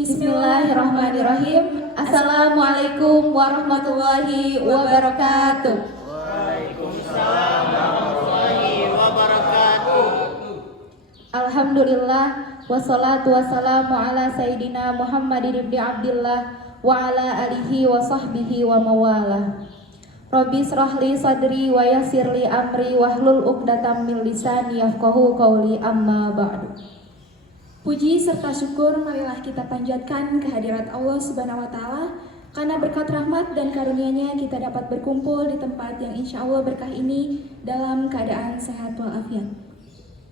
Bismillahirrahmanirrahim. Assalamualaikum warahmatullahi wabarakatuh. Waalaikumsalam warahmatullahi wabarakatuh. Alhamdulillah, wassalatu wassalamu ala sayyidina Muhammadin ibni Abdillah wa ala alihi wa sahbihi wa mawalah. Rabbi srahli sadri wa yassirli amri wahlul uqdatam min lisani yafqahu qawli, amma ba'du. Puji serta syukur marilah kita panjatkan kehadirat Allah Subhanahu wa Ta'ala, karena berkat rahmat dan karunia-Nya kita dapat berkumpul di tempat yang insya Allah berkah ini dalam keadaan sehat walafiat.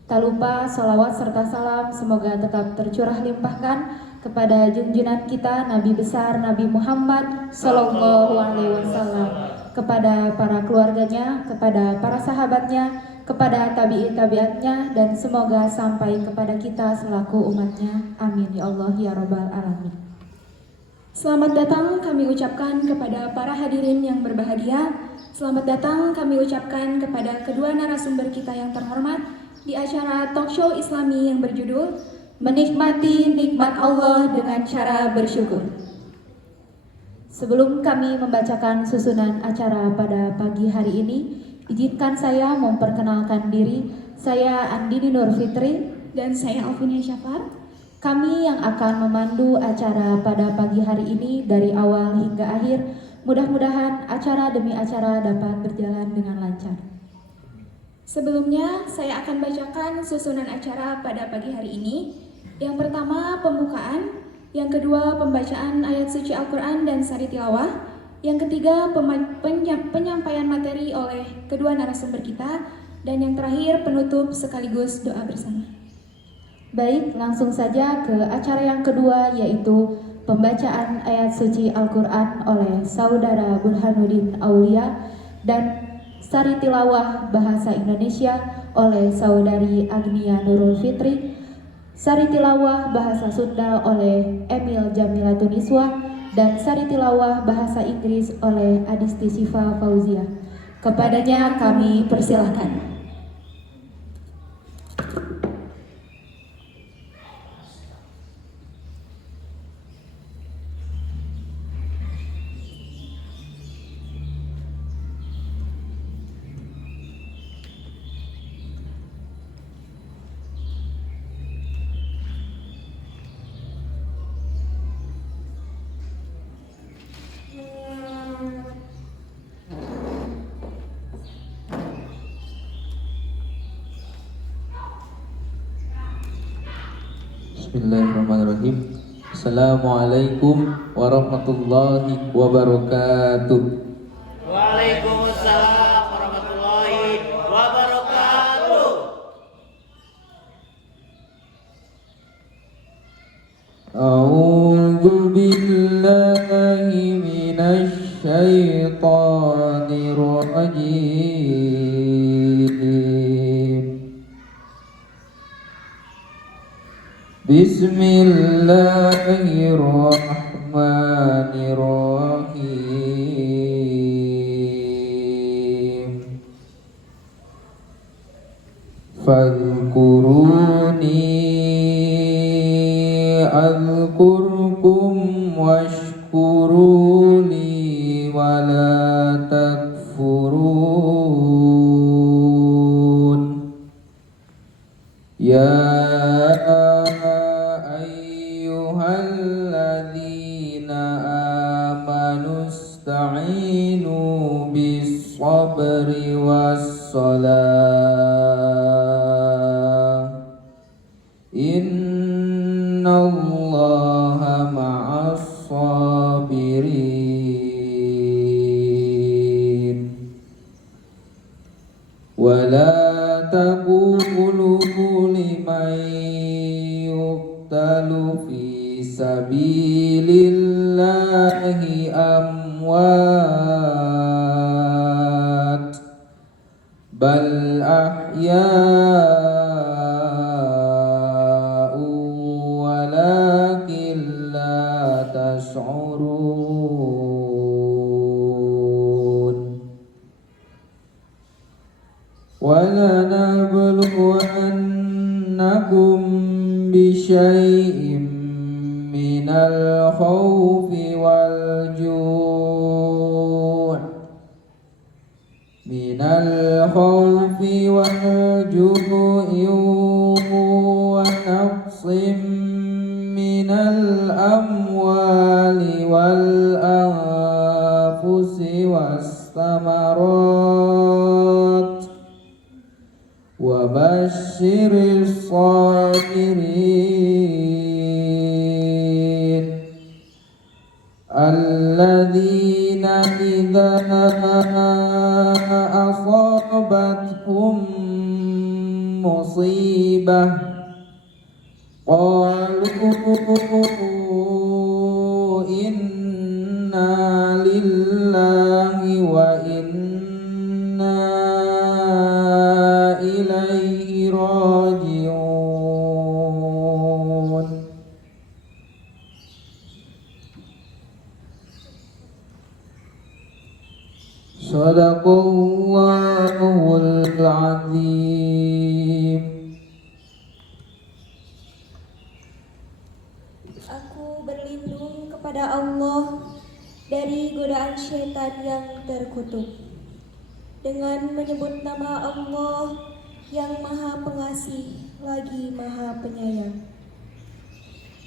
Tak lupa salawat serta salam semoga tetap tercurah limpahkan kepada junjungan kita Nabi besar Nabi Muhammad Sallallahu Alaihi Wasallam, kepada para keluarganya, kepada para sahabatnya, kepada tabi'in-tabi'atnya, dan semoga sampai kepada kita selaku umatnya. Amin ya Allah ya Rabbal Alamin. Selamat datang kami ucapkan kepada para hadirin yang berbahagia. Selamat datang kami ucapkan kepada kedua narasumber kita yang terhormat di acara talk show Islami yang berjudul Menikmati Nikmat Allah dengan Cara Bersyukur. Sebelum kami membacakan susunan acara pada pagi hari ini, izinkan saya memperkenalkan diri. Saya Andini Nur Fitri dan saya Alvinia Syafar. Kami yang akan memandu acara pada pagi hari ini dari awal hingga akhir. Mudah-mudahan acara demi acara dapat berjalan dengan lancar. Sebelumnya, saya akan bacakan susunan acara pada pagi hari ini. Yang pertama, pembukaan. Yang kedua, pembacaan ayat suci Al-Quran dan sari tilawah. Yang ketiga, penyampaian materi oleh kedua narasumber kita. Dan yang terakhir, penutup sekaligus doa bersama. Baik, langsung saja ke acara yang kedua, yaitu pembacaan ayat suci Al-Quran oleh Saudara Burhanuddin Aulia dan sari tilawah bahasa Indonesia oleh Saudari Agnia Nurul Fitri, sari tilawah bahasa Sunda oleh Emil Jamilatun Iswa, dan sari tilawah bahasa Inggris oleh Adisti Siva Fauzia. Kepadanya kami persilahkan. Bismillahirrahmanirrahim. Assalamualaikum warahmatullahi wabarakatuh. Waalaikumsalam warahmatullahi wabarakatuh. A'udzu billahi minasy syaithanir rajim. Bismillahirrahmanirrahim. Fadhkuruni azkurkum washkuruli wala takfurun. Ya ayyuhalladzina amanu ista'inu bis-sabri was-salah. Innallaha ma'as-sabirin. Wala taqulu liman yuqtalu fi sabilillahi amwat, بل أحياء ولكن لا تشعرون ولنبلونكم بشيء من الخوف والجوع ونقص من الأموال والأنفس والثمرات وبشر الصابرين الذين إذا أصابتهم مصيبة قالوا إنا لله وإنا إليه راجعون. Sadaqallahul azim. Aku berlindung kepada Allah dari godaan syaitan yang terkutuk dengan menyebut nama Allah yang Maha Pengasih lagi Maha Penyayang.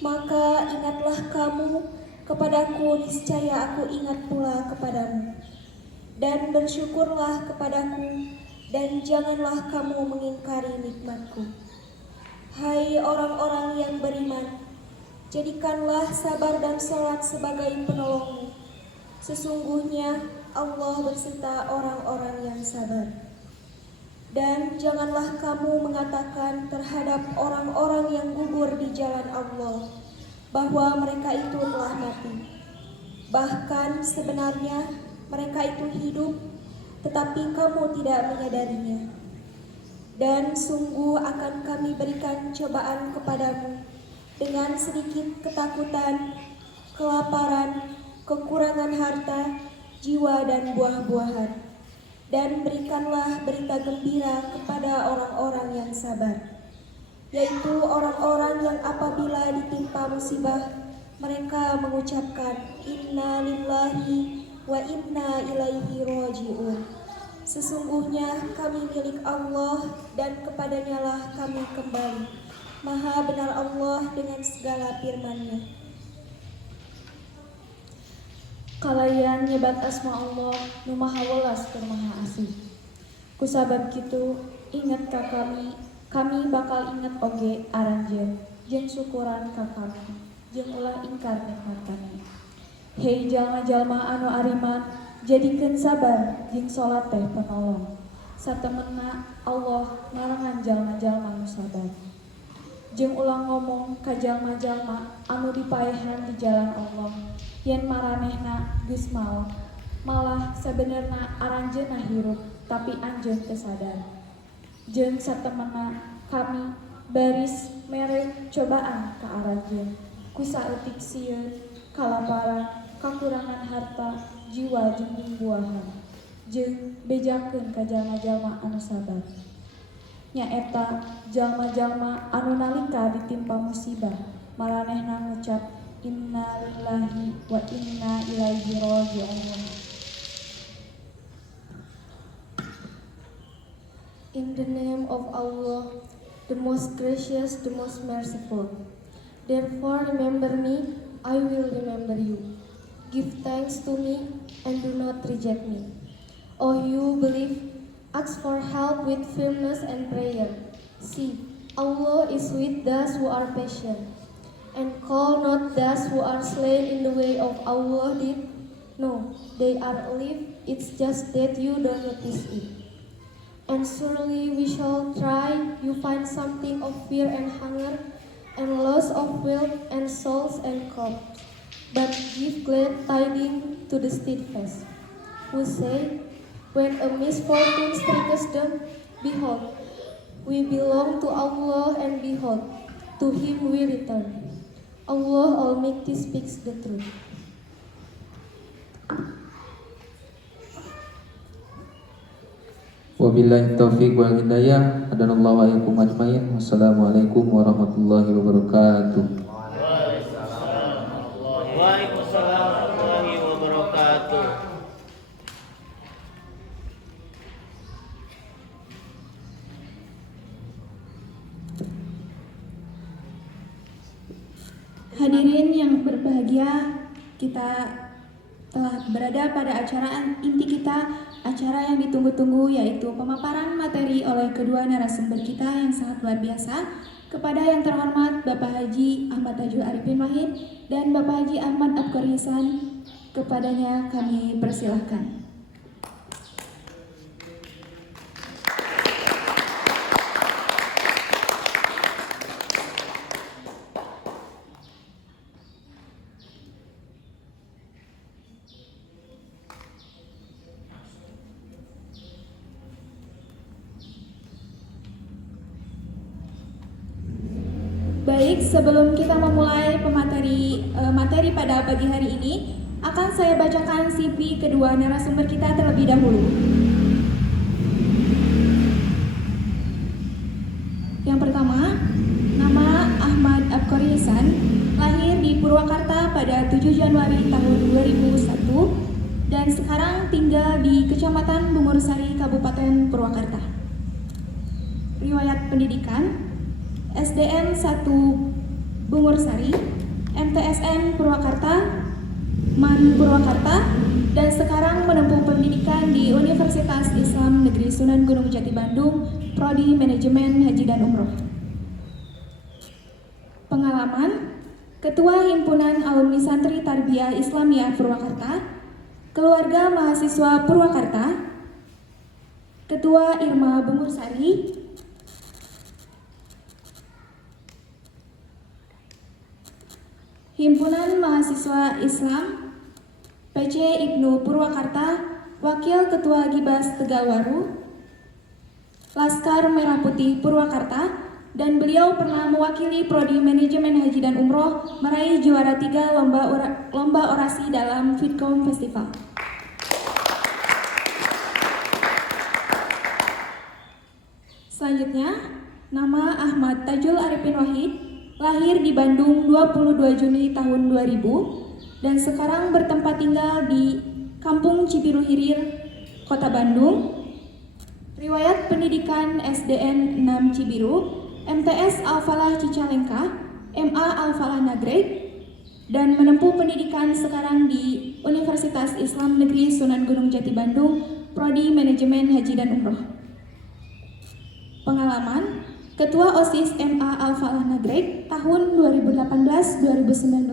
Maka ingatlah kamu kepadaku, niscaya aku ingat pula kepadamu. Dan bersyukurlah kepadaku, dan janganlah kamu mengingkari nikmatku. Hai orang-orang yang beriman, jadikanlah sabar dan sholat sebagai penolongmu. Sesungguhnya Allah berserta orang-orang yang sabar. Dan janganlah kamu mengatakan terhadap orang-orang yang gugur di jalan Allah bahwa mereka itu telah mati. Bahkan sebenarnya mereka itu hidup, tetapi kamu tidak menyadarinya. Dan sungguh akan kami berikan cobaan kepadamu dengan sedikit ketakutan, kelaparan, kekurangan harta, jiwa dan buah-buahan. Dan berikanlah berita gembira kepada orang-orang yang sabar, yaitu orang-orang yang apabila ditimpa musibah, mereka mengucapkan Inna lillahi wa inna ilaihi raji'un. Sesungguhnya kami milik Allah dan kepadanya lah kami kembali. Maha benar Allah dengan segala firman-Nya. Kalayan nyebat asma Allah nu maha welas tur maha asih. Kusabab kitu ingat ka kami bakal ingat oge aranjeun jeung syukuran ka kami jeung ulah ingkar nikmat kami. Hei jalma-jalma anu ariman, jadikeun sabar jeung salat teh penolong. Satemenna Allah ngarangan jalma-jalma nu sabar. Jeung ulang ngomong ka jalma-jalma anu dipaehan di jalan Allah, yen maranehna geus maot, malah sabenerna aranjeunna hirup tapi anjeun teu sadar. Jeung satemenna kami baris mere cobaan ka aranjeun ku saeutik sieun, kalaparan, kakurangan harta, jiwa jeung buah-buahan, jeung bejakeun ka jalma-jalma anu sabar. Nyaeta jalma-jalma anu nalika ditimpa musibah maranehna ngucap Inna lillahi wa inna ilaihi raji'un. In the name of Allah, the most gracious, the most merciful. Therefore remember me, I will remember you. Give thanks to me and do not reject me. O you believe, ask for help with firmness and prayer. See, Allah is with those who are patient. And call not those who are slain in the way of Allah did. No, they are alive, it's just that you don't notice it. And surely we shall try you find something of fear and hunger, and loss of wealth and souls and crops. But give glad tidings to the steadfast, who say, When a misfortune strikes them, behold, we belong to Allah, and behold, to Him we return. Allah Almighty speaks the truth. Wabillahi taufiq wal hidayah. Hadanallahu wa iyyakum ajmain. Wassalamualaikum warahmatullahi wabarakatuh. Waalaikumsalam warahmatullahi wabarakatuh. Hadirin yang berbahagia, kita telah berada pada acara inti kita, acara yang ditunggu-tunggu, yaitu pemaparan materi oleh kedua narasumber kita yang sangat luar biasa. Kepada yang terhormat Bapak Haji Ahmad Tajul Arifin Wahid dan Bapak Haji Ahmad Abkar Hisan, kepadanya kami persilahkan. Baik, sebelum kita memulai materi pada pagi hari ini, akan saya bacakan CV kedua narasumber kita terlebih dahulu. Yang pertama, nama Ahmad Abkar Hisan, lahir di Purwakarta pada 7 Januari tahun 2001 dan sekarang tinggal di Kecamatan Bungursari, Kabupaten Purwakarta. Riwayat pendidikan: SDN 1 Bungursari, MTSN Purwakarta, MAN Purwakarta, dan sekarang menempuh pendidikan di Universitas Islam Negeri Sunan Gunung Jati Bandung, Prodi Manajemen Haji dan Umroh. Pengalaman: Ketua Himpunan Alumni Santri Tarbiyah Islamiyah Purwakarta, Keluarga Mahasiswa Purwakarta, Ketua Irma Bungursari, Himpunan Mahasiswa Islam PC Ibnu Purwakarta, Wakil Ketua Gibas Tegalwaru, Laskar Merah Putih Purwakarta, dan beliau pernah mewakili Prodi Manajemen Haji dan Umroh meraih juara 3 lomba orasi dalam Fitcom Festival. Selanjutnya, nama Ahmad Tajul Arifin Wahid, lahir di Bandung 22 Juni tahun 2000 dan sekarang bertempat tinggal di Kampung Cibiru Hilir, Kota Bandung. Riwayat pendidikan: SDN 6 Cibiru, MTS Al-Falah Cicalengka, MA Al-Falah Nagreg, dan menempuh pendidikan sekarang di Universitas Islam Negeri Sunan Gunung Jati Bandung, Prodi Manajemen Haji dan Umroh. Pengalaman: Ketua OSIS MA Al-Falah Nagreg tahun 2018-2019,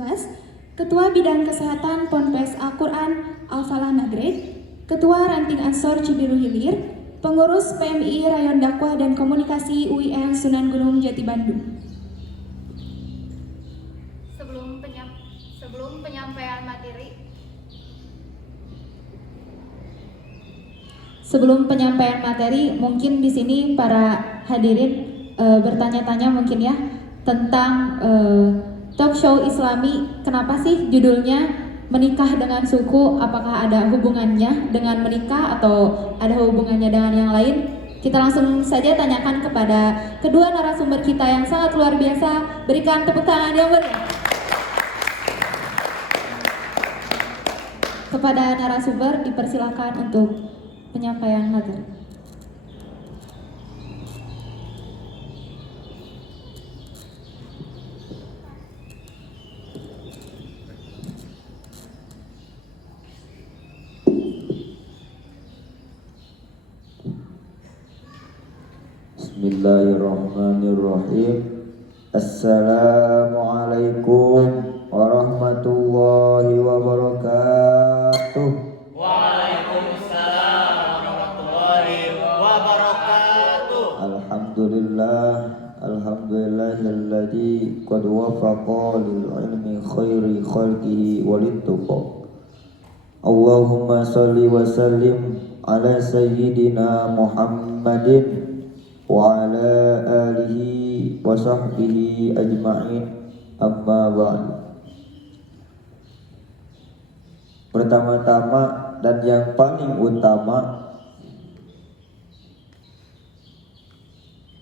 Ketua Bidang Kesehatan Ponpes Al-Quran Al-Falah Nagreg, Ketua Ranting Ansor Cibiru Hilir, Pengurus PMI Rayon Dakwah dan Komunikasi UIN Sunan Gunung Jati Bandung. Sebelum penyampaian materi, mungkin di sini para hadirin bertanya-tanya mungkin ya tentang talk show Islami. Kenapa sih judulnya menikah dengan suku? Apakah ada hubungannya dengan menikah atau ada hubungannya dengan yang lain? Kita langsung saja tanyakan kepada kedua narasumber kita yang sangat luar biasa. Berikan tepuk tangan yang meriah kepada narasumber. Dipersilakan untuk penyampaian materi. Bismillahirrahmanirrahim. Assalamualaikum warahmatullahi wabarakatuh. Waalaikumsalam warahmatullahi wabarakatuh. Alhamdulillahilladzi qad wafaqa lil ilmi khairi khalqihi walituqa. Allahumma salli wa sallim ala sayyidina Muhammadin wa ala alihi wa sahbihi ajma'in, amma ba'du. Pertama-tama dan yang paling utama,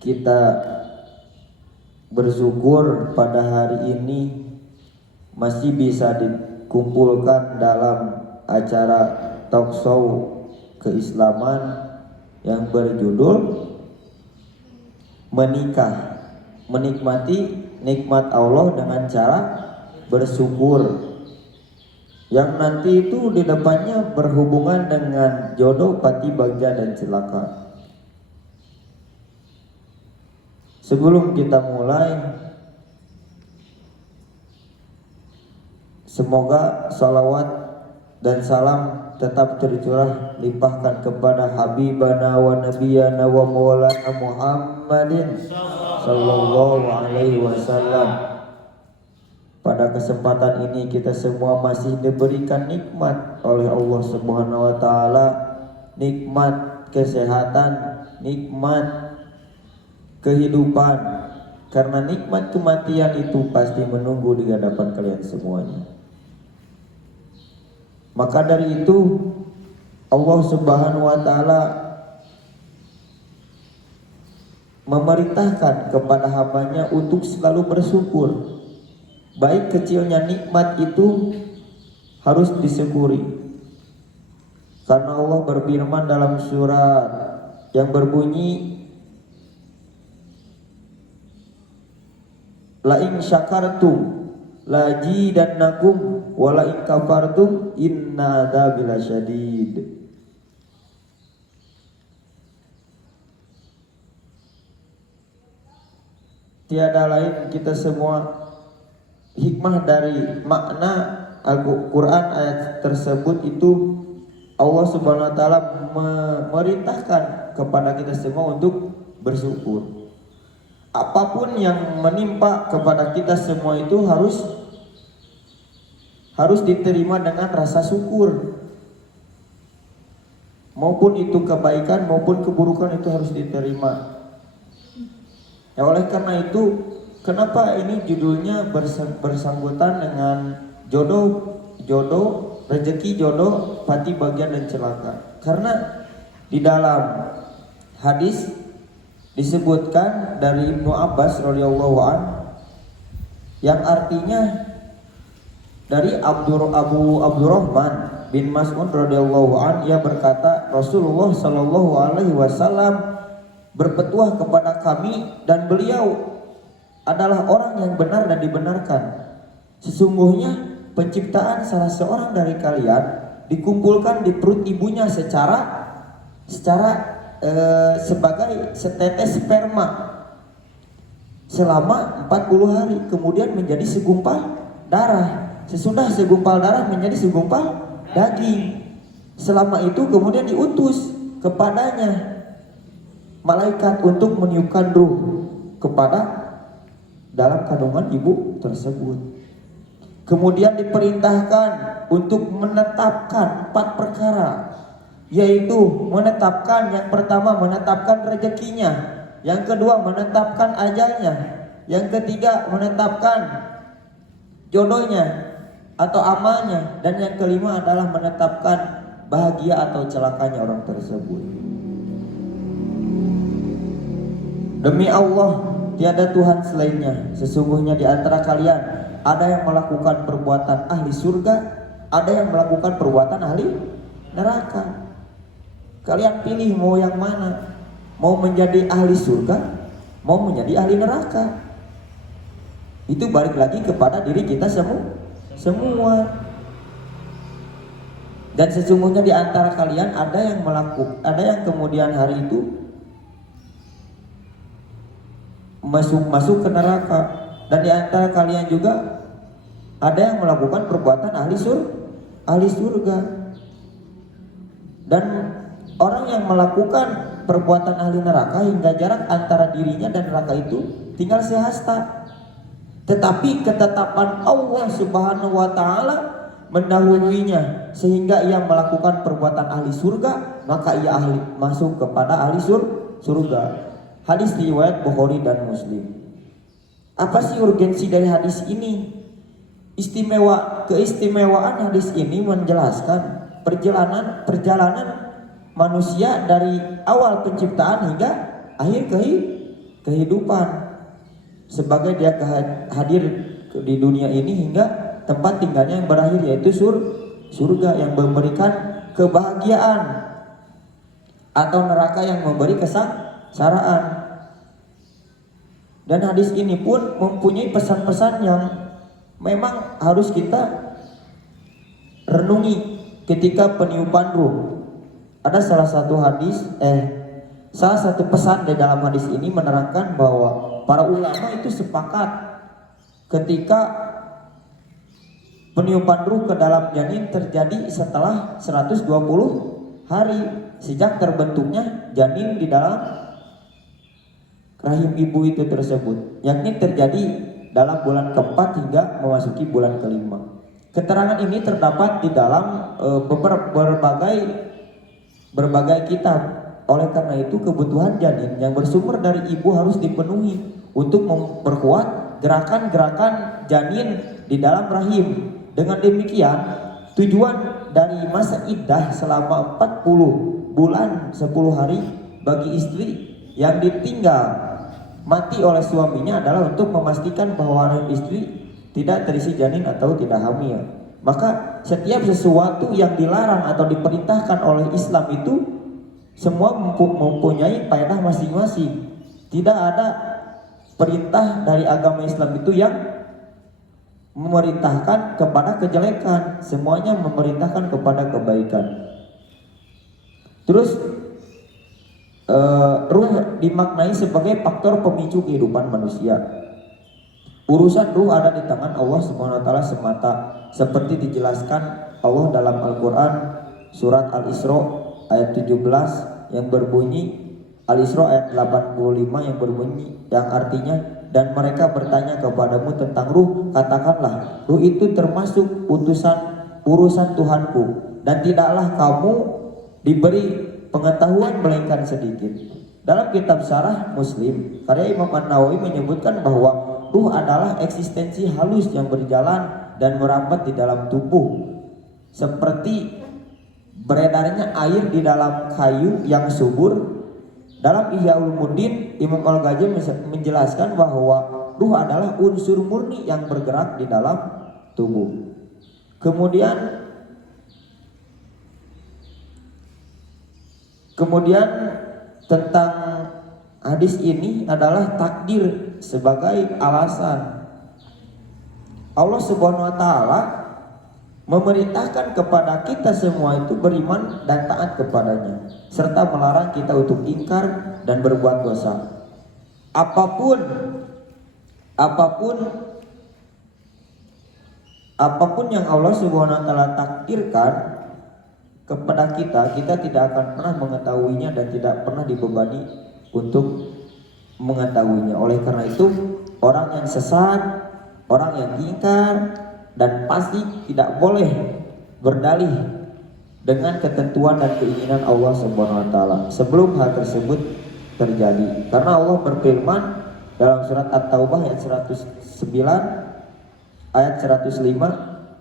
kita bersyukur pada hari ini masih bisa dikumpulkan dalam acara talk show keislaman yang berjudul Menikah, menikmati nikmat Allah dengan cara bersyukur, yang nanti itu di depannya berhubungan dengan jodoh, pati, bagja, dan celaka. Sebelum kita mulai, semoga salawat dan salam tetap tercurah limpahkan kepada Habibana wa Nabiyana wa Maulana Muhammadin sallallahu alaihi wasallam. Pada kesempatan ini kita semua masih diberikan nikmat oleh Allah Subhanahu wa taala, nikmat kesehatan, nikmat kehidupan, karena nikmat kematian itu pasti menunggu di hadapan kalian semuanya. Maka dari itu Allah Subhanahu wa taala memerintahkan kepada hambanya untuk selalu bersyukur. Baik kecilnya nikmat itu harus disyukuri, karena Allah berfirman dalam surat yang berbunyi, la in syakartum la zidannakum wa la in kafartum inna adzabi lasyadid. Tiada lain kita semua, hikmah dari makna Al-Quran ayat tersebut itu Allah Subhanahu wa taala memerintahkan kepada kita semua untuk bersyukur. Apapun yang menimpa kepada kita semua itu harus diterima dengan rasa syukur. Maupun itu kebaikan maupun keburukan itu harus diterima. Ya, oleh karena itu, kenapa ini judulnya bersangkutan dengan jodoh, rezeki, jodoh, pati, bagian, dan celaka? Karena di dalam hadis disebutkan dari Ibnu Abbas radhiyallahu an, yang artinya dari Abu Abdurrahman bin Mas'ud radhiyallahu an, ia berkata, Rasulullah sallallahu alaihi wasallam berpetuah kepada kami dan beliau adalah orang yang benar dan dibenarkan. Sesungguhnya penciptaan salah seorang dari kalian dikumpulkan di perut ibunya secara sebagai setetes sperma selama 40 hari, kemudian menjadi segumpal darah, sesudah segumpal darah menjadi segumpal daging. Selama itu kemudian diutus kepadanya malaikat untuk meniupkan ruh kepada dalam kandungan ibu tersebut. Kemudian diperintahkan untuk menetapkan 4 perkara, yaitu menetapkan, yang pertama menetapkan rezekinya, yang kedua menetapkan ajalnya, yang ketiga menetapkan jodohnya atau amalnya, dan yang kelima adalah menetapkan bahagia atau celakanya orang tersebut. Demi Allah, tiada Tuhan selainnya. Sesungguhnya di antara kalian ada yang melakukan perbuatan ahli surga, ada yang melakukan perbuatan ahli neraka. Kalian pilih mau yang mana? Mau menjadi ahli surga, mau menjadi ahli neraka? Itu balik lagi kepada diri kita semua. Dan sesungguhnya di antara kalian ada yang kemudian hari itu masuk ke neraka, dan di antara kalian juga ada yang melakukan perbuatan ahli surga. Dan orang yang melakukan perbuatan ahli neraka hingga jarak antara dirinya dan neraka itu tinggal sehasta. Tetapi ketetapan Allah Subhanahu wa taala mendahuluinya, sehingga ia melakukan perbuatan ahli surga maka ia masuk kepada ahli surga. Hadis riwayat Bukhari dan Muslim. Apa sih urgensi dari hadis ini? Keistimewaan hadis ini menjelaskan perjalanan manusia dari awal penciptaan hingga akhir kehidupan, sebagai dia hadir di dunia ini hingga tempat tinggalnya yang berakhir, yaitu surga yang memberikan kebahagiaan, atau neraka yang memberi kesengsaraan. Dan hadis ini pun mempunyai pesan-pesan yang memang harus kita renungi ketika peniupan ruh. Ada salah satu pesan di dalam hadis ini menerangkan bahwa para ulama itu sepakat ketika peniupan ruh ke dalam janin terjadi setelah 120 hari sejak terbentuknya janin di dalam rahim ibu itu tersebut, yakni terjadi dalam bulan keempat hingga memasuki bulan kelima. Keterangan ini terdapat di dalam berbagai kitab. Oleh karena itu kebutuhan janin yang bersumber dari ibu harus dipenuhi untuk memperkuat gerakan-gerakan janin di dalam rahim. Dengan demikian, tujuan dari masa iddah selama 40 bulan 10 hari bagi istri yang ditinggal mati oleh suaminya adalah untuk memastikan bahwa rahim istri tidak terisi janin atau tidak hamil. Maka setiap sesuatu yang dilarang atau diperintahkan oleh Islam itu semua mempunyai faedah masing-masing. Tidak ada perintah dari agama Islam itu yang memerintahkan kepada kejelekan, semuanya memerintahkan kepada kebaikan. Terus ruh dimaknai sebagai faktor pemicu kehidupan manusia. Urusan ruh ada di tangan Allah SWT semata, seperti dijelaskan Allah dalam Al-Quran surat Al-Isra ayat 17 yang berbunyi, Al-Isra ayat 85 yang berbunyi, yang artinya, dan mereka bertanya kepadamu tentang ruh, katakanlah ruh itu termasuk urusan Tuhanku, dan tidaklah kamu diberi pengetahuan melainkan sedikit. Dalam kitab Syarah Muslim karya Imam An-Nawawi menyebutkan bahwa ruh adalah eksistensi halus yang berjalan dan merambat di dalam tubuh, seperti beredarnya air di dalam kayu yang subur. Dalam Ihya Ulumuddin, Imam Al-Ghazali menjelaskan bahwa ruh adalah unsur murni yang bergerak di dalam tubuh. Kemudian tentang hadis ini adalah takdir sebagai alasan. Allah Subhanahu wa taala memerintahkan kepada kita semua itu beriman dan taat kepadanya, serta melarang kita untuk ingkar dan berbuat dosa. Apapun yang Allah Subhanahu wa taala takdirkan kepada kita tidak akan pernah mengetahuinya dan tidak pernah dibebani untuk mengetahuinya. Oleh karena itu, orang yang sesat, orang yang ingkar, dan pasti tidak boleh berdalih dengan ketentuan dan keinginan Allah Subhanahu wa taala sebelum hal tersebut terjadi. Karena Allah berfirman dalam surat At-Taubah ayat 109 ayat 105,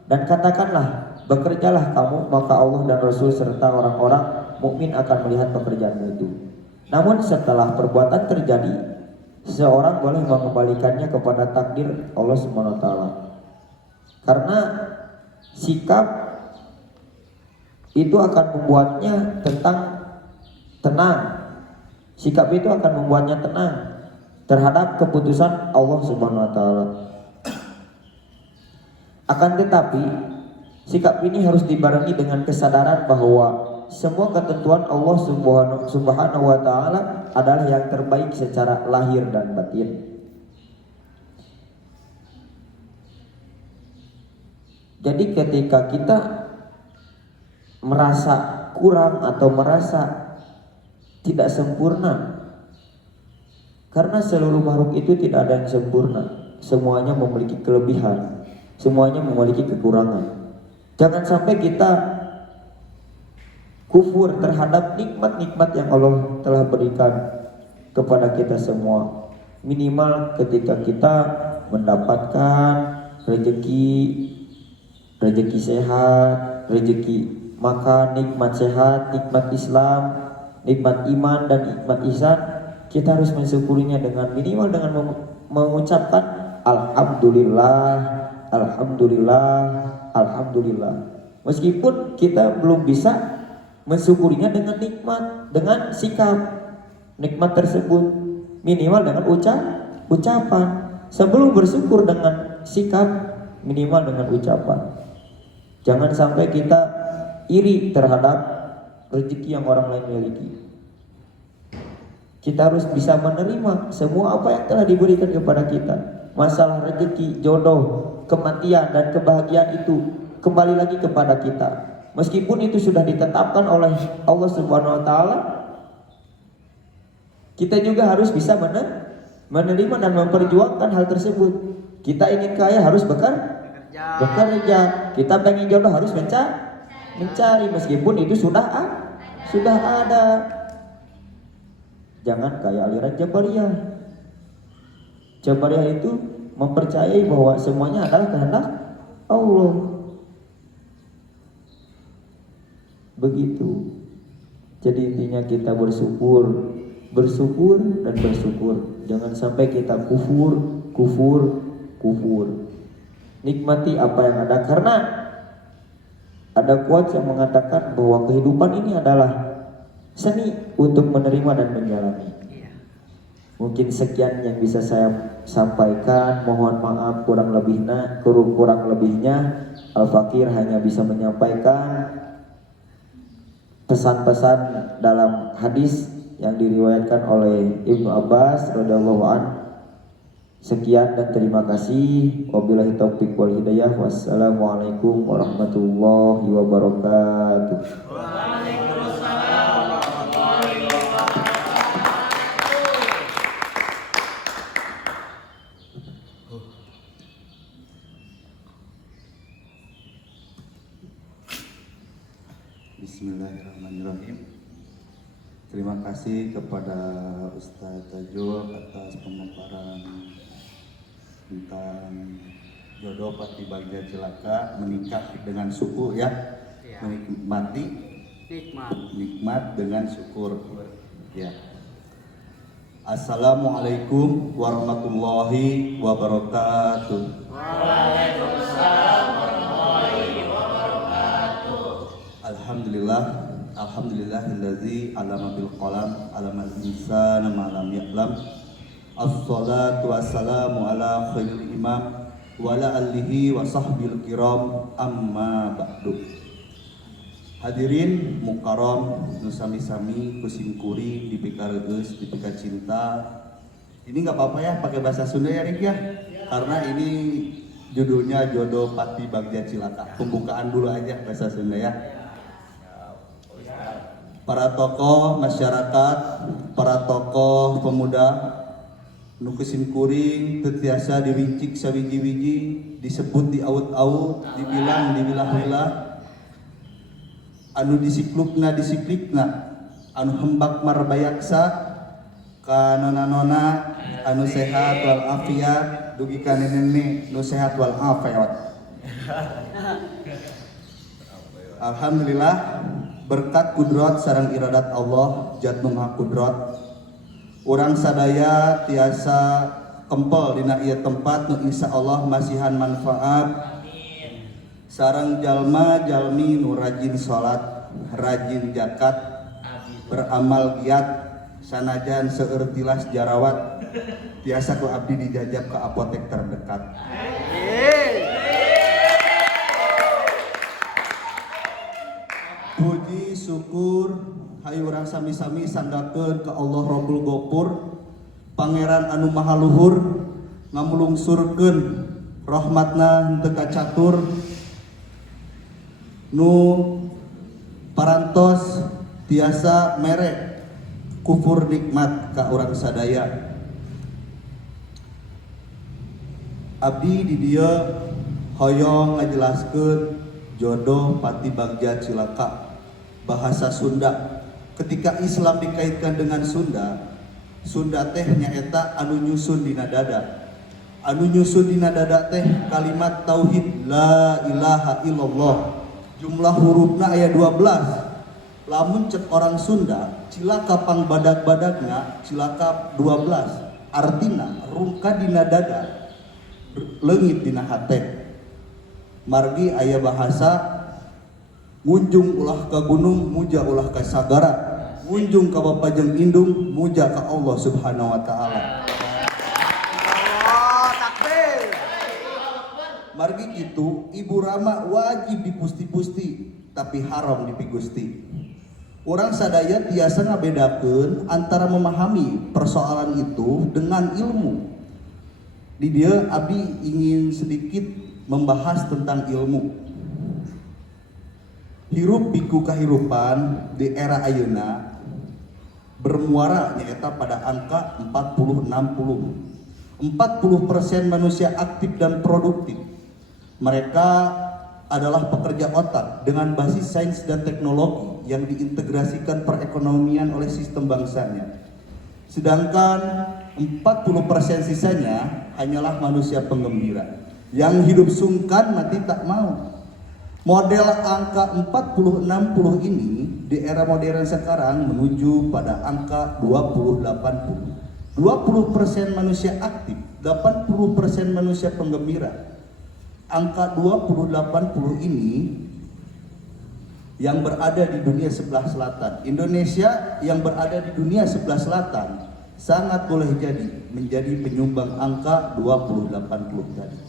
dan katakanlah, bekerjalah kamu, maka Allah dan Rasul serta orang-orang mukmin akan melihat pekerjaanmu itu. Namun setelah perbuatan terjadi, seseorang boleh mengembalikannya kepada takdir Allah Subhanahu wa taala. Karena sikap itu akan membuatnya tenang. Sikap itu akan membuatnya tenang terhadap keputusan Allah Subhanahu wa taala. Akan tetapi, sikap ini harus dibarengi dengan kesadaran bahwa semua ketentuan Allah Subhanahu wa taala adalah yang terbaik secara lahir dan batin. Jadi ketika kita merasa kurang atau merasa tidak sempurna, karena seluruh makhluk itu tidak ada yang sempurna, semuanya memiliki kelebihan, semuanya memiliki kekurangan. Jangan sampai kita kufur terhadap nikmat-nikmat yang Allah telah berikan kepada kita semua. Minimal ketika kita mendapatkan rezeki sehat, rezeki makan, nikmat sehat, nikmat Islam, nikmat iman dan nikmat ihsan, kita harus mensyukurinya dengan minimal dengan mengucapkan alhamdulillah, alhamdulillah, alhamdulillah. Meskipun kita belum bisa mensyukurinya dengan nikmat, dengan sikap nikmat tersebut, minimal dengan ucapan. Sebelum bersyukur dengan sikap, minimal dengan ucapan. Jangan sampai kita iri terhadap rezeki yang orang lain miliki. Kita harus bisa menerima semua apa yang telah diberikan kepada kita. Masalah rezeki, jodoh, kematian dan kebahagiaan itu kembali lagi kepada kita. Meskipun itu sudah ditetapkan oleh Allah Subhanahu wa taala, kita juga harus bisa menerima dan memperjuangkan hal tersebut. Kita ingin kaya harus bekerja. Kita pengen jodoh harus mencari meskipun itu sudah ada. Jangan kayak aliran Jabariyah. Jabariyah itu mempercayai bahwa semuanya adalah kehendak Allah. Begitu. Jadi intinya kita bersyukur dan bersyukur. Jangan sampai kita kufur. Nikmati apa yang ada, karena ada quotes yang mengatakan bahwa kehidupan ini adalah seni untuk menerima dan menjalani. Mungkin sekian yang bisa saya sampaikan. Mohon maaf kurang lebihnya. Al-Fakir hanya bisa menyampaikan pesan-pesan dalam hadis yang diriwayatkan oleh Ibnu Abbas radhiyallahu anhu. Sekian dan terima kasih. Wabillahi taufiq wal hidayah. Wassalamualaikum warahmatullahi wabarakatuh. Bismillahirrahmanirrahim. Terima kasih kepada Ustadz Tajul atas pemaparan tentang jodoh pati bagja celaka, menikah dengan suku ya, menikmati nikmat dengan syukur ya. Assalamualaikum warahmatullahi wabarakatuh. Waalaikumsalam warahmatullahi wabarakatuh. Alhamdulillahillazi alama bil qalam, alamal insana ma lam ya'lam. Assalatu wassalamu ala khairil imam wa ala alihi wa sahbil kiram, amma ba'du. Hadirin mukaram nu sami-sami kusingkuri dipikareus dipika cinta. Ini nggak apa-apa ya pakai bahasa Sunda ya Rik ya, karena ini judulnya jodoh pati bagja cilaka. Pembukaan dulu aja bahasa Sunda ya. Para tokoh masyarakat, para tokoh pemuda nu kusingkuri tetiasa diwincik sawiji-wiji, disebut diaut-aut, dibilang diwilah-wilah, anu disiklukna, anu hembak marbayaksa, ka nona-nona anu sehat wal afiat, dugi ka nene nu sehat wal afiat. Alhamdulillah berkat kudrat sareng iradat Allah Jat Nu Maha Kudrat, urang sadaya tiasa kempel dina ieu tempat nu insyaallah masihan manfaat. Sareng jalma-jalmi nu rajin salat, rajin zakat, beramal giat, sanajan seueur tilas jarawat, tiasa ku abdi dijajab ke apotek terdekat. Puji syukur hayu urang sami-sami sandakeun ka Allah Rabbul Ghafur, Pangeran anu Maha Luhur, ngamulungsurkeun rahmatna henteu kacatur, nu parantos tiasa mere kufur nikmat ka urang sadaya. Abdi di dieu hoyong ngajelaskeun jodoh pati bagja cilaka. bahasa Sunda. Ketika Islam dikaitkan dengan Sunda, Sunda teh nyaeta anu nyusun dina dada. Anu nyusun dina dada teh kalimat tauhid la ilaha illallah. Jumlah hurufna aya 12. Lamun cek orang Sunda, cilaka pang badag-badagna cilaka 12. Artina rungka dina dada, leungit dina hate. Margi aya bahasa ngunjung ulah ka gunung, muja ulah ka sagara, ngunjung ka bapa jeung indung, muja ka Allah Subhanahu wa taala. Margi itu ibu Rama wajib dipusti-pusti, tapi haram dipigusti. Orang sadaya tiasa ngabedakeun antara memahami persoalan itu dengan ilmu. Di dia Abi ingin sedikit membahas tentang ilmu. Hirup piku kahirupan di era ayeuna bermuara nyaeta pada angka 40-60. 40% manusia aktif dan produktif. Mereka adalah pekerja otak dengan basis sains dan teknologi yang diintegrasikan perekonomian oleh sistem bangsanya. Sedangkan 40% sisanya hanyalah manusia penggembira yang hidup sungkan mati tak mau. Model angka 40-60 ini di era modern sekarang menuju pada angka 20-80. 20% manusia aktif, 80% manusia penggembira. Angka 20-80 ini yang berada di dunia sebelah selatan. Indonesia yang berada di dunia sebelah selatan sangat boleh jadi menjadi penyumbang angka 20-80 tadi.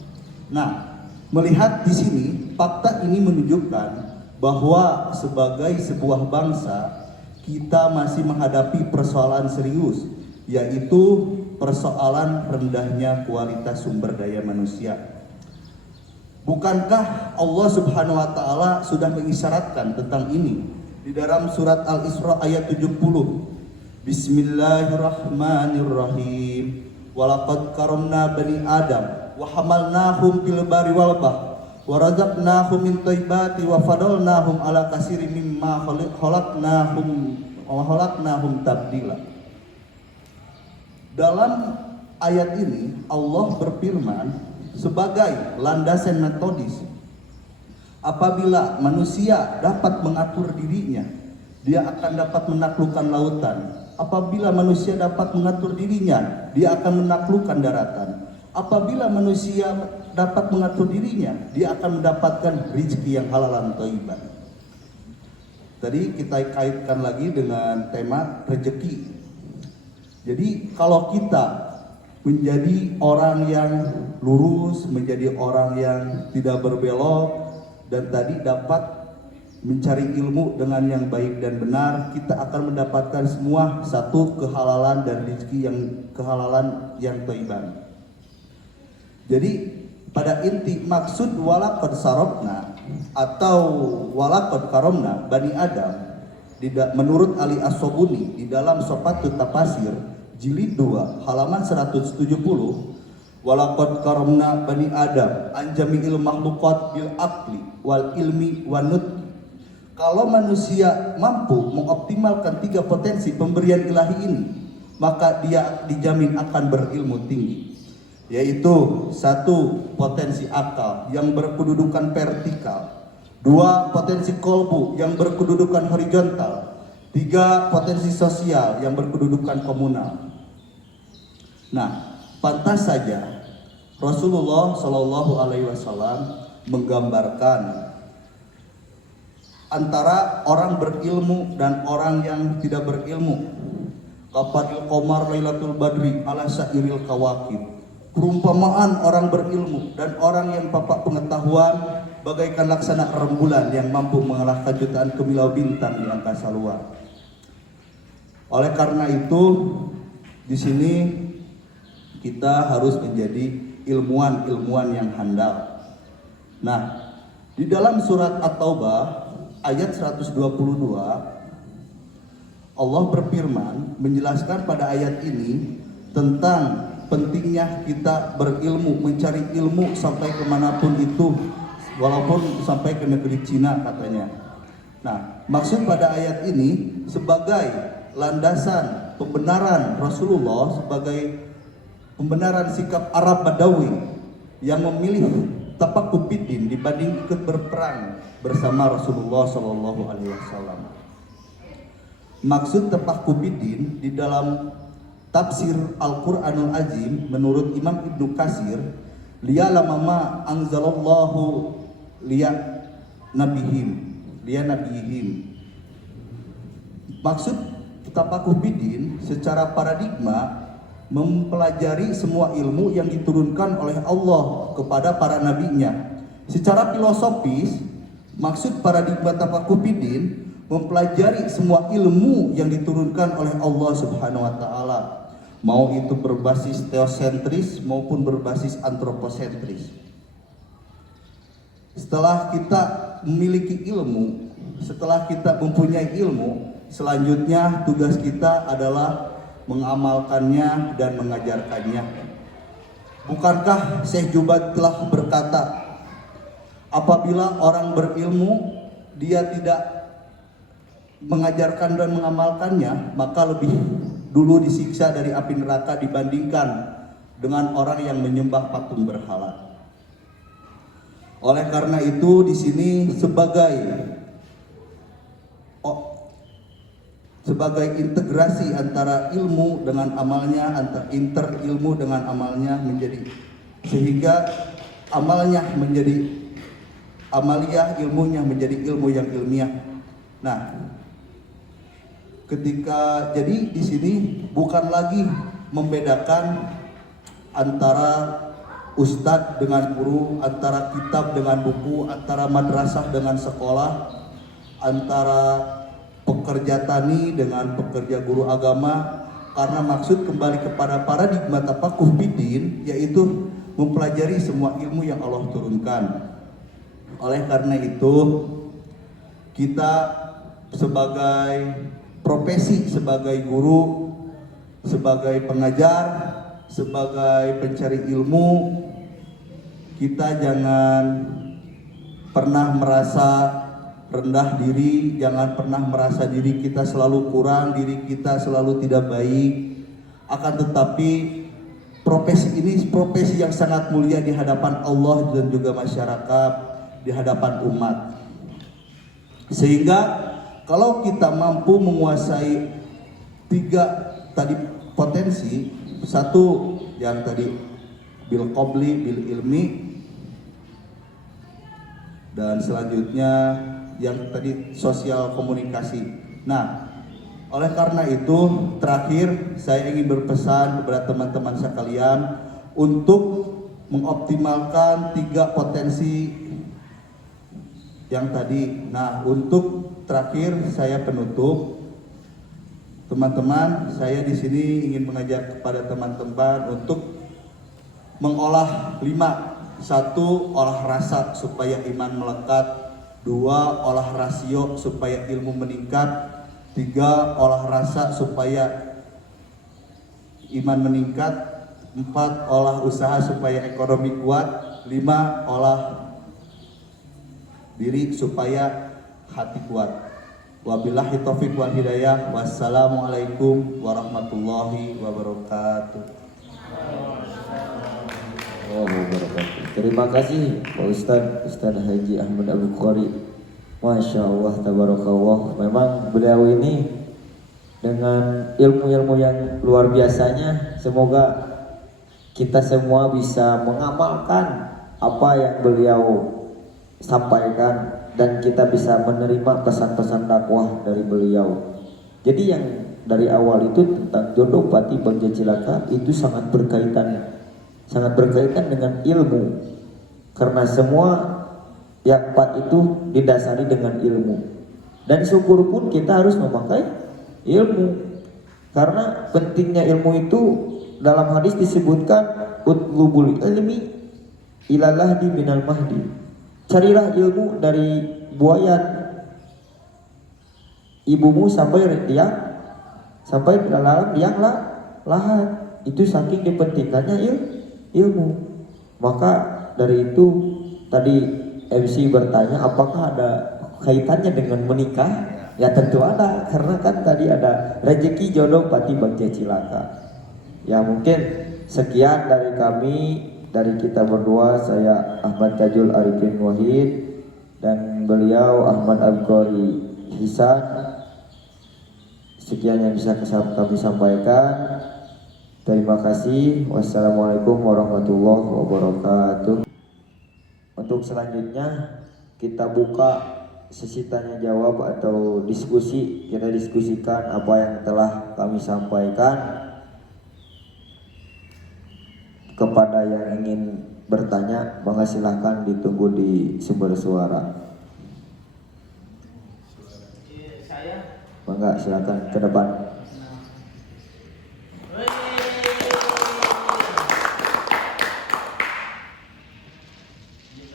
Nah, melihat di sini, fakta ini menunjukkan bahwa sebagai sebuah bangsa kita masih menghadapi persoalan serius, yaitu persoalan rendahnya kualitas sumber daya manusia. Bukankah Allah Subhanahu wa taala sudah mengisyaratkan tentang ini di dalam surat Al-Isra ayat 70? Bismillahirrahmanirrahim. Walaqad karamna bani Adam wa hamalnahum fil barri wal bahr wa razaqnahum min thayyibati wa fadalnahum ala katsirin mimma khalaqnahum tabdila. Dalam ayat ini Allah berfirman sebagai landasan metodis. Apabila manusia dapat mengatur dirinya, dia akan dapat menaklukkan lautan. Apabila manusia dapat mengatur dirinya, dia akan menaklukkan daratan. Apabila manusia dapat mengatur dirinya, dia akan mendapatkan rezeki yang halalan thayyiban. Tadi kita kaitkan lagi dengan tema rezeki. Jadi kalau kita menjadi orang yang lurus, menjadi orang yang tidak berbelok, dan tadi dapat mencari ilmu dengan yang baik dan benar, kita akan mendapatkan semua satu kehalalan dan rezeki yang kehalalan yang thayyiban. Jadi pada inti maksud walaqad sarafna atau walaqad karamna bani Adam menurut Ali As-Sobuni di dalam Sofatut Tafasir jilid 2 halaman 170, walaqad karamna bani Adam an jami'il makhluqat bil aqli wal ilmi wan nutqi. Kalau manusia mampu mengoptimalkan 3 potensi pemberian ilahi ini, maka dia dijamin akan berilmu tinggi, yaitu 1 potensi akal yang berkedudukan vertikal, 2 potensi kolbu yang berkedudukan horizontal, 3 potensi sosial yang berkedudukan komunal. Nah, pantas saja Rasulullah Shallallahu Alaihi Wasallam menggambarkan antara orang berilmu dan orang yang tidak berilmu. Qapadil qamar lailatul badri ala sairil kawakib. Perumpamaan orang berilmu dan orang yang papak pengetahuan bagaikan laksana rembulan yang mampu mengalahkan jutaan kemilau bintang di angkasa luar. Oleh karena itu, di sini kita harus menjadi ilmuwan yang handal. Nah, di dalam surat At-Taubah ayat 122 Allah berfirman menjelaskan pada ayat ini tentang pentingnya kita berilmu, mencari ilmu sampai kemanapun itu, walaupun sampai ke negeri Cina katanya. Nah, maksud pada ayat ini sebagai landasan pembenaran Rasulullah, sebagai pembenaran sikap Arab Badawi yang memilih tapakupiddin dibanding ikut berperang bersama Rasulullah Shallallahu Alaihi Wasallam. Maksud tapakupiddin di dalam tafsir Al-Quranul Azim menurut Imam Ibnu Katsir, liya lamama anzalallahu liya nabihim. Maksud tapakupiddin secara paradigma mempelajari semua ilmu yang diturunkan oleh Allah kepada para nabinya. Secara filosofis, maksud paradigma tapakupiddin mempelajari semua ilmu yang diturunkan oleh Allah Subhanahu wa taala, mau itu berbasis teosentris maupun berbasis antroposentris. Setelah kita memiliki ilmu, setelah kita mempunyai ilmu, selanjutnya tugas kita adalah mengamalkannya dan mengajarkannya. Bukankah Syekh Jubat telah berkata, apabila orang berilmu dia tidak mengajarkan dan mengamalkannya, maka lebih dulu disiksa dari api neraka dibandingkan dengan orang yang menyembah patung berhala. Oleh karena itu di sini sebagai integrasi antara ilmu dengan amalnya, antara ilmu dengan amalnya menjadi, sehingga amalnya menjadi amaliyah, ilmunya menjadi ilmu yang ilmiah. Nah, jadi di sini bukan lagi membedakan antara ustadz dengan guru, antara kitab dengan buku, antara madrasah dengan sekolah, antara pekerja tani dengan pekerja guru agama, karena maksud kembali kepada paradigma tapakupiddin, yaitu mempelajari semua ilmu yang Allah turunkan. Oleh karena itu kita sebagai profesi, sebagai guru, sebagai pengajar, sebagai pencari ilmu, kita jangan pernah merasa rendah diri, jangan pernah merasa diri kita selalu kurang, diri kita selalu tidak baik. Akan tetapi profesi ini profesi yang sangat mulia di hadapan Allah dan juga masyarakat, di hadapan umat. Sehingga kalau kita mampu menguasai 3 tadi potensi, satu yang tadi bil qobli, bil ilmi, dan selanjutnya yang tadi sosial komunikasi. Nah, oleh karena itu terakhir saya ingin berpesan kepada teman-teman sekalian untuk mengoptimalkan 3 potensi yang tadi. Nah, untuk terakhir saya penutup, teman-teman, saya di sini ingin mengajak kepada teman-teman untuk mengolah 5. 1. Olah rasa supaya iman melekat. 2. Olah rasio supaya ilmu meningkat. 3. Olah rasa supaya iman meningkat. 4. Olah usaha supaya ekonomi kuat. 5. Olah diri supaya hati kuat. Wabillahi taufiq wal hidayah. Wassalamualaikum warahmatullahi wabarakatuh. Terima kasih Pak Ustadz Haji Ahmad Al-Bukhari. Masya Allah, tabarakallah. Memang beliau ini dengan ilmu-ilmu yang luar biasanya. Semoga kita semua bisa mengamalkan apa yang beliau sampaikan dan kita bisa menerima pesan-pesan dakwah dari beliau. Jadi yang dari awal itu tentang jodoh pati bagja cilaka itu sangat berkaitan dengan ilmu, karena semua yang 4 itu didasari dengan ilmu. Dan syukur pun kita harus memakai ilmu, karena pentingnya ilmu itu dalam hadis disebutkan utlubul ilmi ilalah di minal mahdi. Carilah ilmu dari buayan ibumu sampai dalam liang lahat. Itu saking dipentingkannya ilmu. Maka dari itu tadi MC bertanya apakah ada kaitannya dengan menikah? Ya tentu ada, karena kan tadi ada rezeki jodoh pati bagja cilaka. Ya mungkin sekian dari kami, dari kita berdua. Saya Ahmad Tajul Arifin Wahid dan beliau Ahmad Abgori Hisan. Sekian yang bisa kami sampaikan. Terima kasih. Wassalamualaikum warahmatullahi wabarakatuh. Untuk selanjutnya kita buka sesi tanya jawab atau diskusi. Kita diskusikan apa yang telah kami sampaikan. Kepada yang ingin bertanya, maka silahkan ditunggu di sumber suara. Maka silakan ke depan.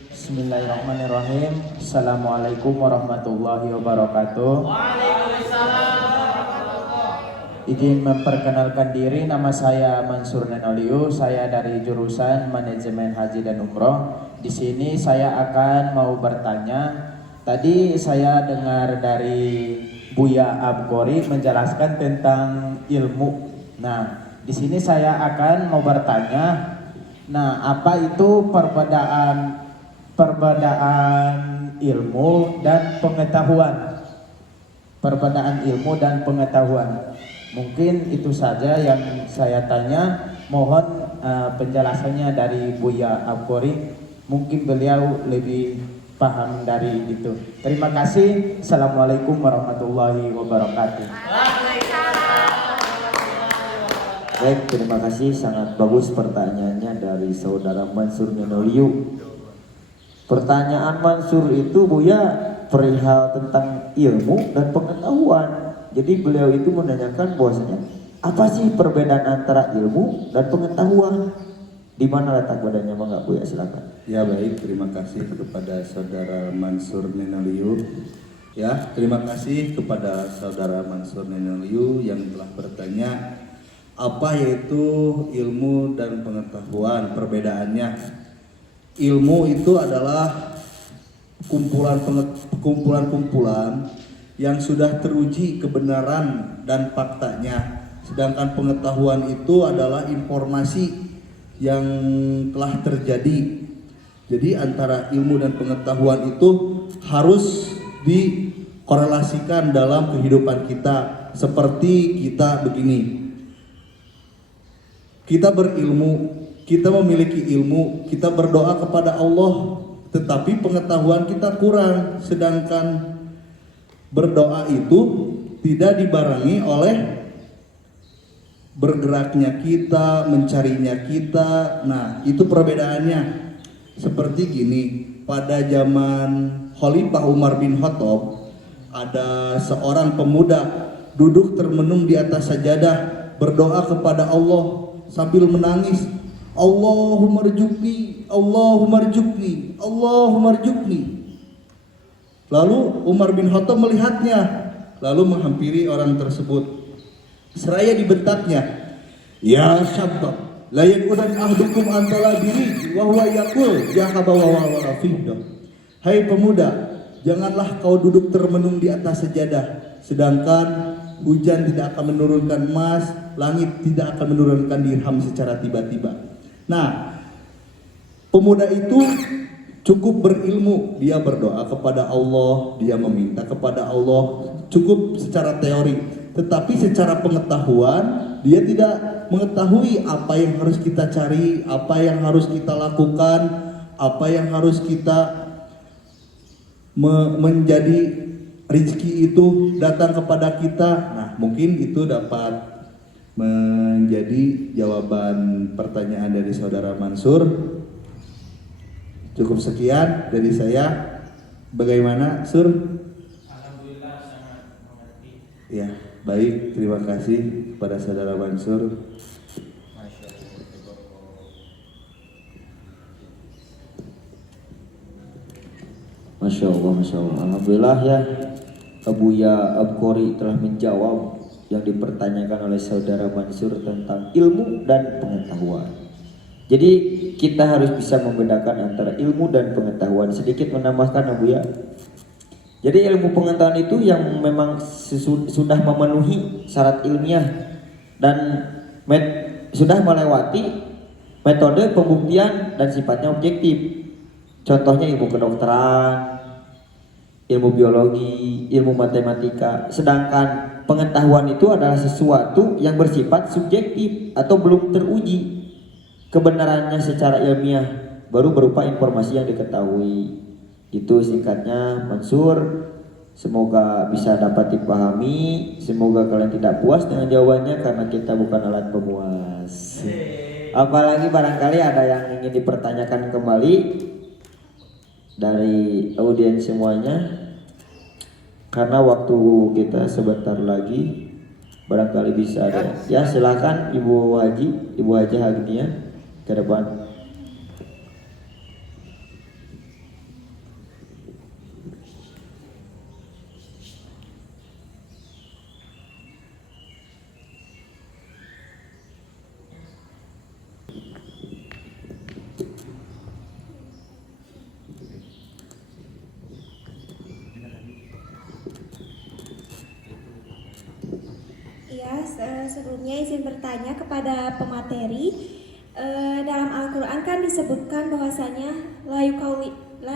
Bismillahirrahmanirrahim. Assalamualaikum warahmatullahi wabarakatuh. Izin memperkenalkan diri, nama saya Mansur Nenoliu. Saya dari jurusan Manajemen Haji dan Umroh. Di sini saya akan mau bertanya. Tadi saya dengar dari Buya Abgori menjelaskan tentang ilmu. Nah, di sini saya akan mau bertanya. Nah, apa itu perbedaan ilmu dan pengetahuan? Perbedaan ilmu dan pengetahuan. Mungkin itu saja yang saya tanya. Mohon penjelasannya dari Buya Abgori. Mungkin beliau lebih paham dari itu. Terima kasih. Assalamualaikum warahmatullahi wabarakatuh. Baik, terima kasih. Sangat bagus pertanyaannya dari saudara Mansur Nenoliu. Pertanyaan Mansur itu Buya perihal tentang ilmu dan pengetahuan. Jadi beliau itu menanyakan bahwasanya apa sih perbedaan antara ilmu dan pengetahuan? Di mana letak badannya, Bang? Buya silakan. Ya baik, terima kasih kepada saudara Mansur Nenoliu. Ya, terima kasih kepada saudara Mansur Nenoliu yang telah bertanya apa yaitu ilmu dan pengetahuan, perbedaannya. Ilmu itu adalah kumpulan-kumpulan yang sudah teruji kebenaran dan faktanya. Sedangkan pengetahuan itu adalah informasi yang telah terjadi. Jadi antara ilmu dan pengetahuan itu harus dikorelasikan dalam kehidupan kita. Seperti kita begini, kita berilmu, kita memiliki ilmu, kita berdoa kepada Allah, tetapi pengetahuan kita kurang. Sedangkan berdoa itu tidak dibarengi oleh bergeraknya kita, mencarinya kita. Nah, itu perbedaannya. Seperti gini, pada zaman Khalifah Umar bin Khattab, ada seorang pemuda duduk termenung di atas sajadah, berdoa kepada Allah sambil menangis. Allahumma rzuqni, Allahumma rzuqni, Allahumma rzuqni. Lalu Umar bin Khattab melihatnya, lalu menghampiri orang tersebut. Seraya dibentaknya, ya syabab, la yaqudan ahdukum antala diri wa huwa yaqul ya habawa wa fidah. Hai pemuda, janganlah kau duduk termenung di atas sajadah, sedangkan hujan tidak akan menurunkan emas, langit tidak akan menurunkan dirham secara tiba-tiba. Nah, pemuda itu cukup berilmu, dia berdoa kepada Allah, dia meminta kepada Allah, cukup secara teori. Tetapi secara pengetahuan, dia tidak mengetahui apa yang harus kita cari, apa yang harus kita lakukan, apa yang harus kita menjadi rezeki itu datang kepada kita. Nah, mungkin itu dapat menjadi jawaban pertanyaan dari saudara Mansur. Cukup sekian dari saya. Bagaimana, Sur? Alhamdulillah sangat mengerti. Ya, baik. Terima kasih kepada saudara Mansur. Masya Allah, Masya Allah. Alhamdulillah ya, Buya Abgori telah menjawab yang dipertanyakan oleh saudara Mansur tentang ilmu dan pengetahuan. Jadi kita harus bisa membedakan antara ilmu dan pengetahuan. Sedikit menambahkan, Buya, Jadi ilmu pengetahuan itu yang memang sudah memenuhi syarat ilmiah dan sudah melewati metode pembuktian dan sifatnya objektif. Contohnya ilmu kedokteran, ilmu biologi, ilmu matematika. Sedangkan pengetahuan itu adalah sesuatu yang bersifat subjektif atau belum teruji kebenarannya secara ilmiah, baru berupa informasi yang diketahui. Itu singkatnya Mansur. Semoga bisa dapat dipahami. Semoga kalian tidak puas dengan jawabannya karena kita bukan alat pemuas. Apalagi barangkali ada yang ingin dipertanyakan kembali dari audiens semuanya. Karena waktu kita sebentar lagi, barangkali bisa ada. Ya silakan Ibu Haji Hagnia ke depan. Sebelumnya izin bertanya kepada pemateri. Dalam Al-Quran kan disebutkan bahwasanya la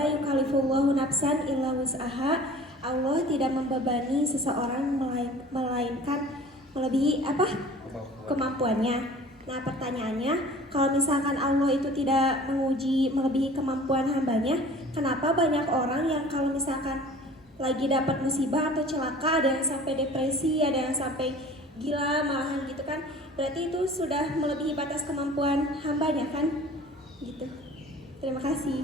yukallifullahu nafsan illa wus'aha. Allah tidak membebani seseorang melainkan melebihi kemampuannya. Nah pertanyaannya, kalau misalkan Allah itu tidak menguji melebihi kemampuan hambanya, kenapa banyak orang yang kalau misalkan lagi dapat musibah atau celaka, ada yang sampai depresi, ada yang sampai gila malahan gitu kan, berarti itu sudah melebihi batas kemampuan hambanya kan gitu. Terima kasih.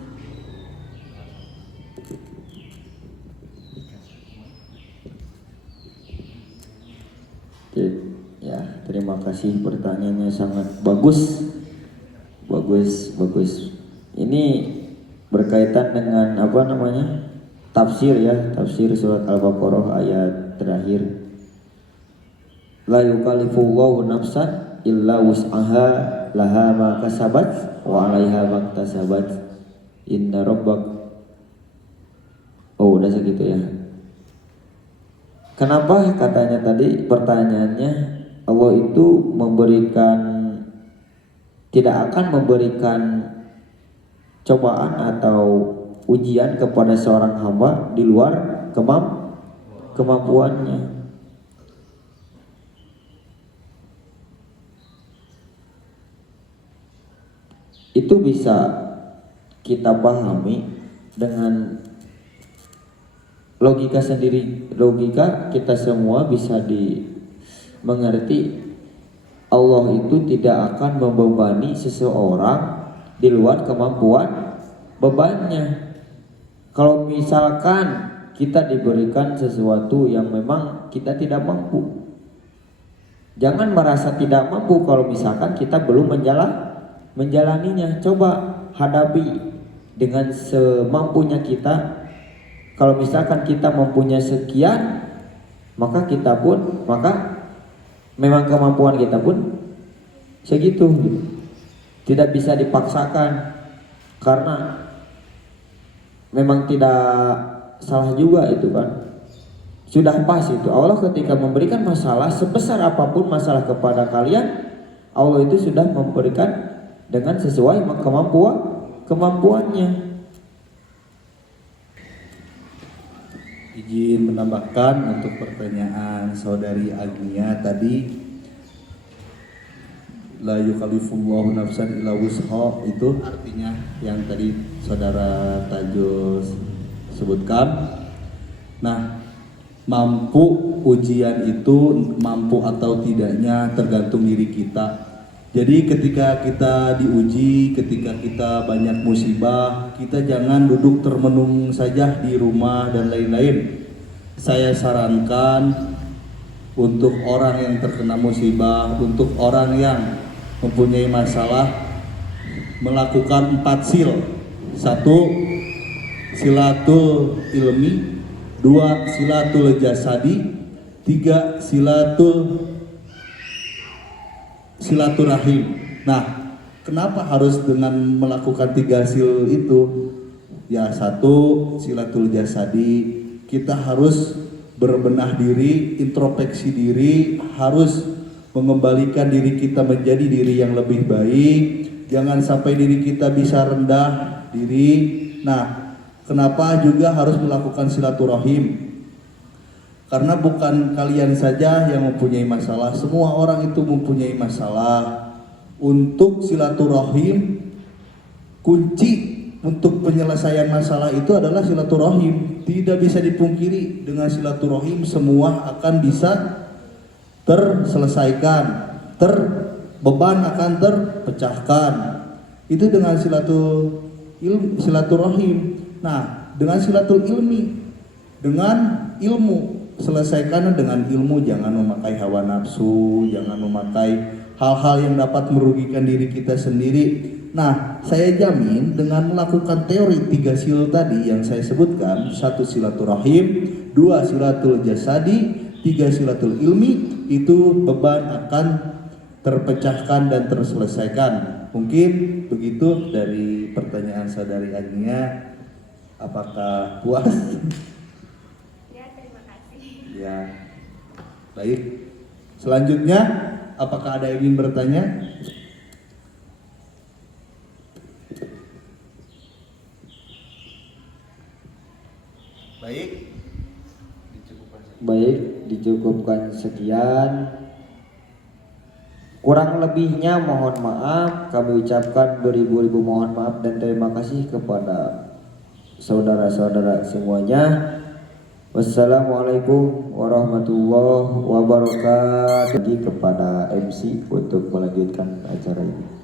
Ya, terima kasih, pertanyaannya sangat bagus. Ini berkaitan dengan tafsir ya, tafsir surat Al-Baqarah ayat terakhir. La yukallifullahu nafsan illa wus'aha laha ma kasabat wa 'alaiha ma iktasabat inna rabbak. Oh udah segitu ya. Kenapa katanya tadi pertanyaannya Allah itu tidak akan memberikan cobaan atau ujian kepada seorang hamba di luar kemampuannya. Itu bisa kita pahami dengan logika sendiri. Logika kita semua bisa mengerti Allah itu tidak akan membebani seseorang di luar kemampuan bebannya. Kalau misalkan kita diberikan sesuatu yang memang kita tidak mampu, jangan merasa tidak mampu kalau misalkan kita belum menjalaninya. Coba hadapi dengan semampunya kita. Kalau misalkan kita mempunyai sekian, maka memang kemampuan kita pun segitu. Tidak bisa dipaksakan, karena memang tidak salah juga itu kan. Sudah pas itu. Allah ketika memberikan masalah sebesar apapun masalah kepada kalian, Allah itu sudah memberikan dengan sesuai kemampuannya. Izin menambahkan untuk pertanyaan saudari Agnia tadi, la yukallifullahu nafsan illa wus'aha, itu artinya yang tadi saudara Tajus sebutkan. Nah, mampu ujian itu mampu atau tidaknya tergantung diri kita. Jadi ketika kita diuji, ketika kita banyak musibah, kita jangan duduk termenung saja di rumah dan lain-lain. Saya sarankan untuk orang yang terkena musibah, untuk orang yang mempunyai masalah, melakukan 4 sil. 1. Silatul ilmi, 2. Silatul jasadi, 3. silaturahim. Nah, kenapa harus dengan melakukan 3 sil itu? Ya, 1 silatul jasadi, kita harus berbenah diri, introspeksi diri, harus mengembalikan diri kita menjadi diri yang lebih baik. Jangan sampai diri kita bisa rendah diri. Nah, kenapa juga harus melakukan silaturahim? Karena bukan kalian saja yang mempunyai masalah, semua orang itu mempunyai masalah. Untuk silaturahim, kunci untuk penyelesaian masalah itu adalah silaturahim. Tidak bisa dipungkiri, dengan silaturahim semua akan bisa terselesaikan, beban akan terpecahkan. Itu dengan silaturahim. Nah, dengan silatul ilmi, dengan ilmu, selesaikan dengan ilmu. Jangan memakai hawa nafsu, jangan memakai hal-hal yang dapat merugikan diri kita sendiri. Nah, saya jamin dengan melakukan teori 3 sil tadi yang saya sebutkan, 1 silaturahim, 2 silatul jasadi, 3 silatul ilmi, itu beban akan terpecahkan dan terselesaikan. Mungkin begitu dari pertanyaan saudari Agnia. Apakah puas? Ya, terima kasih. Ya, baik. Selanjutnya, apakah ada yang ingin bertanya? Baik. Baik, dicukupkan sekian. Kurang lebihnya mohon maaf. Kami ucapkan beribu-ribu mohon maaf dan terima kasih kepada saudara-saudara semuanya. Wassalamualaikum warahmatullahi wabarakatuh. Lagi kepada MC untuk melanjutkan acara ini.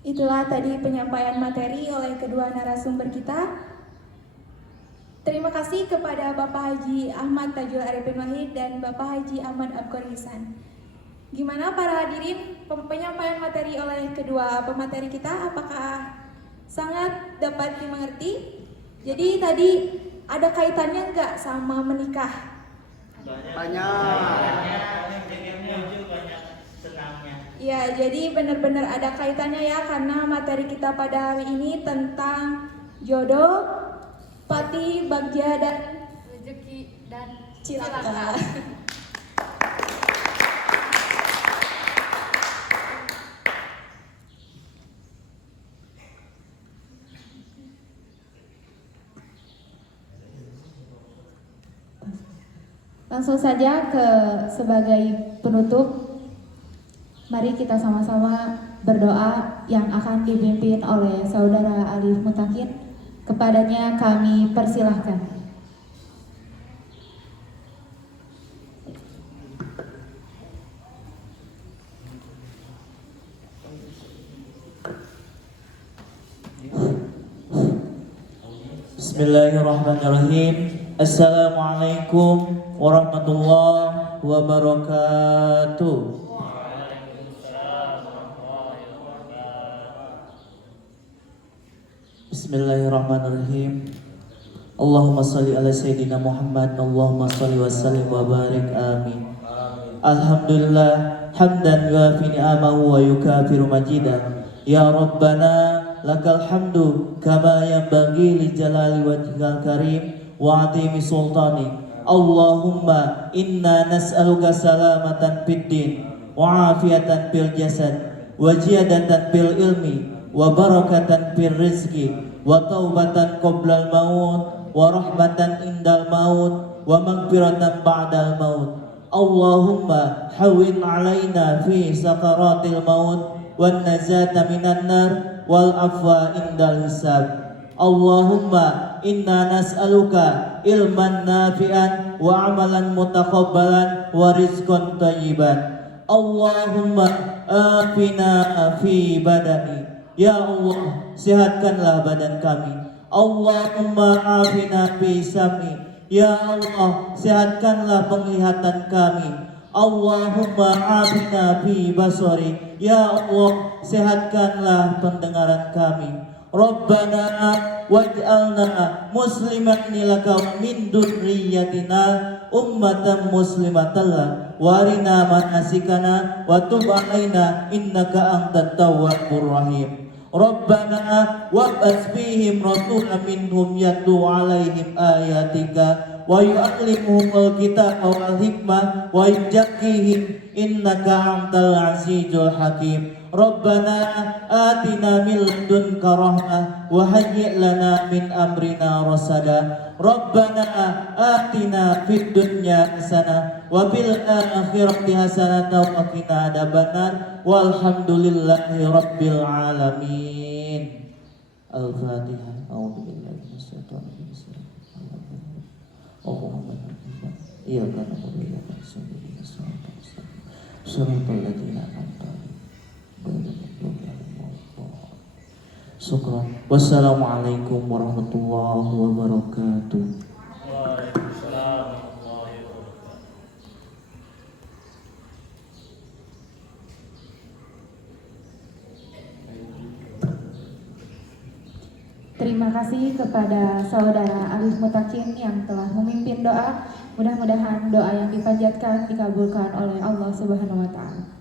Itulah tadi penyampaian materi oleh kedua narasumber kita. Terima kasih kepada Bapak Haji Ahmad Tajul Arifin Wahid dan Bapak Haji Ahmad Abqor Hisan. Gimana para hadirin penyampaian materi oleh kedua pemateri kita? Apakah sangat dapat dimengerti? Jadi tadi ada kaitannya nggak sama menikah? Ya, jadi benar-benar ada kaitannya ya, karena materi kita pada hari ini tentang jodoh, pati, bagja, dan Rezeki dan cilaka. Langsung saja ke sebagai penutup. Mari kita sama-sama berdoa yang akan dipimpin oleh Saudara Alif Mutakin. Kepadanya kami persilahkan. Bismillahirrahmanirrahim. Assalamualaikum warahmatullahi wabarakatuh. Bismillahirrahmanirrahim. Allahumma salli ala Sayyidina Muhammad. Allahumma salli wa sallim wa barik. Amin. Alhamdulillah hamdan yuafi ni'amahu wa yukafiru majidah. Ya Rabbana lakal hamdu kama yanbaghi li jalali wajhikal karim wa atimi sultani. Allahumma inna nas'aluka salamatan fid din wa afiyatan fil jasad wa ziyadatan fil ilmi wa barakatan fil rizki wa taubatan qoblal maut wa rahmatan indal maut wa maghfiratan ba'dal maut. Allahumma hawwin alaina fi sakaratil maut wan najata minan nar wal afwa indal hisab. Allahumma inna nas'aluka ilman nafi'an wa amalan mutaqabbalan wa rizqan thayyiban. Allahumma afina fi badani. Ya Allah, sehatkanlah badan kami. Allahumma afina fi sam'i. Ya Allah, sehatkanlah penglihatan kami. Allahumma afina fi basari. Ya Allah, sehatkanlah pendengaran kami. Rabbana waj'alna muslimaini laka wa min dzurriyyatina ummatan muslimatan lak warina manasikana wa tub alaina innaka antat tawwabur rahim. Rabbana wab'ats fihim rasulan minhum yatlu alaihim ayatika wa yu'allimuhumul kitaba wal hikmah wa yuzakkihim innaka antal azizul hakim. Rabbana atina min ladunka rahmah wa hayyi' lana min amrina rasada. Rabbana atina fid dunya hasanah wa fil akhirati hasanah wa qina adzabannar walhamdulillahi rabbil alamin. Al-Fatihah. A'udzu billahi minasyaitonir rajim. Allahumma iyyaka na'budu wa iyyaka nasta'in. Shiratal ladzina an'amta 'alaihim. Syukran. Wassalamualaikum warahmatullahi wabarakatuh. Terima kasih kepada Saudara Arif Mutakin yang telah memimpin doa. Mudah-mudahan doa yang dipanjatkan dikabulkan oleh Allah Subhanahu wa taala.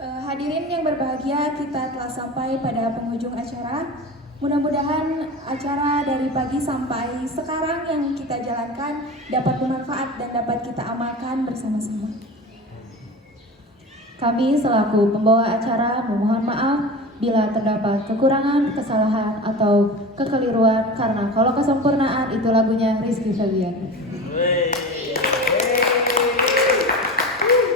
Hadirin yang berbahagia, kita telah sampai pada penghujung acara. Mudah-mudahan acara dari pagi sampai sekarang yang kita jalankan dapat bermanfaat dan dapat kita amalkan bersama-sama. Kami selaku pembawa acara memohon maaf bila terdapat kekurangan, kesalahan, atau kekeliruan karena kalau kesempurnaan itu lagunya Rizky Febian.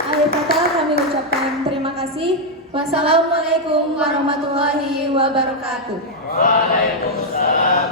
Akhir kata kami ucapkan terima kasih. Wassalamualaikum warahmatullahi wabarakatuh. Waalaikumsalam.